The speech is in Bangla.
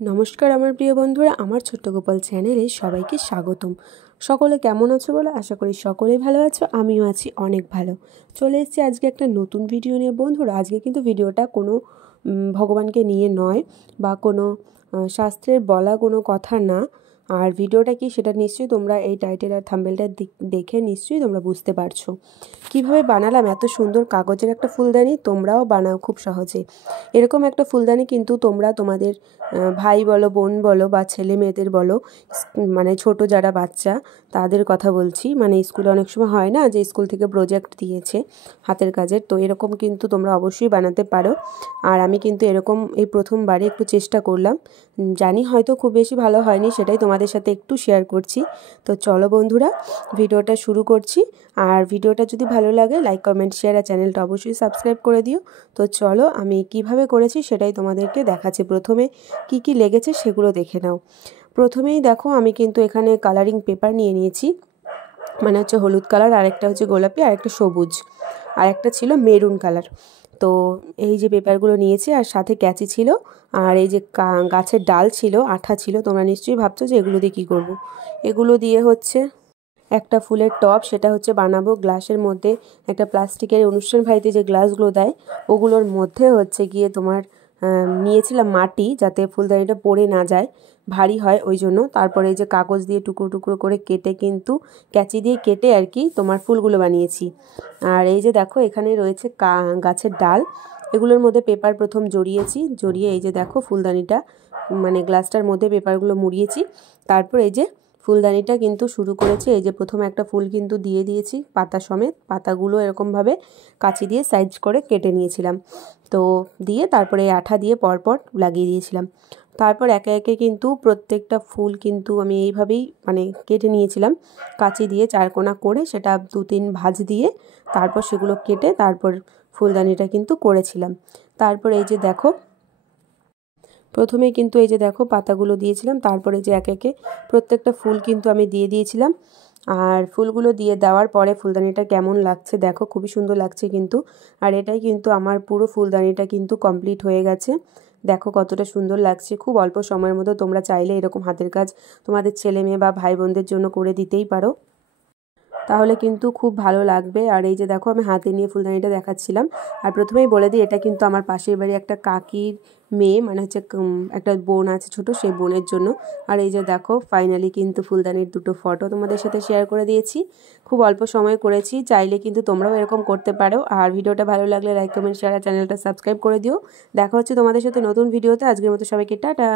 নমস্কার আমার প্রিয় বন্ধুরা, আমার ছোট্ট গোপাল চ্যানেলে সবাইকে স্বাগতম। সকলে কেমন আছো বলো? আশা করি সকলেই ভালো আছো, আমিও আছি অনেক ভালো। চলে এসেছি আজকে একটা নতুন ভিডিও নিয়ে। বন্ধুরা, আজকে কিন্তু ভিডিওটা কোনো ভগবানকে নিয়ে নয় বা কোনো শাস্ত্রের বলা কোনো কথা না। আর ভিডিওটা কি সেটা নিশ্চয়ই তোমরা এই টাইটেল আর থাম্বনেলটা দেখে নিশ্চয়ই তোমরা বুঝতে পারছো কিভাবে বানালাম এত সুন্দর কাগজের একটা ফুলদানি। তোমরাও বানাও খুব সহজে। এরকম একটা ফুলদানি কিন্তু তোমরা তোমাদের ভাই বলো, বোন বলো বা ছেলে মেয়েদের বলো, মানে ছোট যারা বাচ্চা তাদের কথা বলছি। মানে স্কুলে অনেক সময় হয় না যে স্কুল থেকে প্রজেক্ট দিয়েছে হাতের কাজের, তো এরকম কিন্তু তোমরা অবশ্যই বানাতে পারো। আর আমি কিন্তু এরকম এই প্রথমবারে একটু চেষ্টা করলাম, জানি হয়তো খুব বেশি ভালো হয়নি, সেটাই তোমাদের সাথে একটু শেয়ার করছি। তো চলো বন্ধুরা, ভিডিওটা শুরু করছি। আর ভিডিওটা যদি ভালো লাগে লাইক, কমেন্ট, শেয়ার আর চ্যানেলটা অবশ্যই সাবস্ক্রাইব করে দিও। তো চলো আমি কিভাবে করেছি সেটাই তোমাদেরকে দেখাচ্ছি। প্রথমে কি কি লেগেছে সেগুলো দেখে নাও। প্রথমেই দেখো, আমি কিন্তু এখানে কালারিং পেপার নিয়ে নিয়েছি, মানে হচ্ছে হলুদ কালার, আরেকটা হচ্ছে গোলাপি, আরেকটা সবুজ, আরেকটা ছিল মেরুন কালার। তো এই যে পেপারগুলো নিয়েছি, আর সাথে ক্যাচি ছিল, আর এই যে গাছের ডাল ছিল, আঠা ছিল। তোমরা নিশ্চয়ই ভাবছো যে এগুলো দিয়ে কী করবো। এগুলো দিয়ে হচ্ছে একটা ফুলের টব, সেটা হচ্ছে বানাবো গ্লাসের মধ্যে। একটা প্লাস্টিকের অনুষ্ঠান বাড়িতে যে গ্লাসগুলো দেয় ওগুলোর মধ্যে হচ্ছে গিয়ে তোমার নিয়েছিলাম মাটি, যাতে ফুলদানিটা পড়ে না যায়, ভারী হয় ওই জন্য। তারপরে এই যে কাগজ দিয়ে টুকরো টুকরো করে কেটে, কিন্তু ক্যাঁচি দিয়ে কেটে আর কি তোমার ফুলগুলো বানিয়েছি। আর এই যে দেখো, এখানে রয়েছে গাছের ডাল, এগুলোর মধ্যে পেপার প্রথম জড়িয়ে এই যে দেখো ফুলদানিটা, মানে গ্লাসটার মধ্যে পেপারগুলো মুড়িয়েছি। তারপর এই যে ফুলদানিটা কিন্তু শুরু করেছি। এই যে প্রথমে একটা ফুল কিন্তু দিয়ে দিয়েছি পাতা সমেত, পাতাগুলো এরকমভাবে কাঁচি দিয়ে সাইজ করে কেটে নিয়েছিলাম। তো দিয়ে তারপরে আঠা দিয়ে পরপর লাগিয়ে দিয়েছিলাম। তারপর একে একে কিন্তু প্রত্যেকটা ফুল কিন্তু আমি এইভাবেই মানে কেটে নিয়েছিলাম কাঁচি দিয়ে, চারকোনা করে, সেটা 2-3 ভাঁজ দিয়ে তারপর সেগুলো কেটে তারপর ফুলদানিটা কিন্তু করেছিলাম। তারপর এই যে দেখো, প্রথমে কিন্তু এই যে দেখো পাতাগুলো দিয়েছিলাম, তারপরে যে একে একে প্রত্যেকটা ফুল কিন্তু আমি দিয়ে দিয়েছিলাম। আর ফুলগুলো দিয়ে দেওয়ার পরে ফুলদানিটা কেমন লাগছে দেখো, খুবই সুন্দর লাগছে কিন্তু। আর এটাই কিন্তু আমার পুরো ফুলদানিটা কিন্তু কমপ্লিট হয়ে গেছে। দেখো কতটা সুন্দর লাগছে। খুব অল্প সময়ের মধ্যে তোমরা চাইলে এরকম হাতের কাজ তোমাদের ছেলে মেয়ে বা ভাই বোনদের জন্য করে দিতেই পারো, তাহলে কিন্তু খুব ভালো লাগবে। আর এই যে দেখো, আমি হাতে নিয়ে ফুলদানিটা দেখাচ্ছিলাম। আর প্রথমেই বলে দিই, এটা কিন্তু আমার পাশের বাড়ি একটা কাকির মেয়ে, মানে হচ্ছে একটা বোন আছে ছোট, সেই বোনের জন্য। আর এই যে দেখো, ফাইনালি কিন্তু ফুলদানির দুটো ফটো তোমাদের সাথে শেয়ার করে দিয়েছি। খুব অল্প সময় করেছি, চাইলে কিন্তু তোমরাও এরকম করতে পারো। আর ভিডিওটা ভালো লাগলে লাইক, কমেন্ট, শেয়ার আর চ্যানেলটা সাবস্ক্রাইব করে দিও। দেখা হচ্ছে তোমাদের সাথে নতুন ভিডিওতে। আজকের মতো সবাইকে টাটা।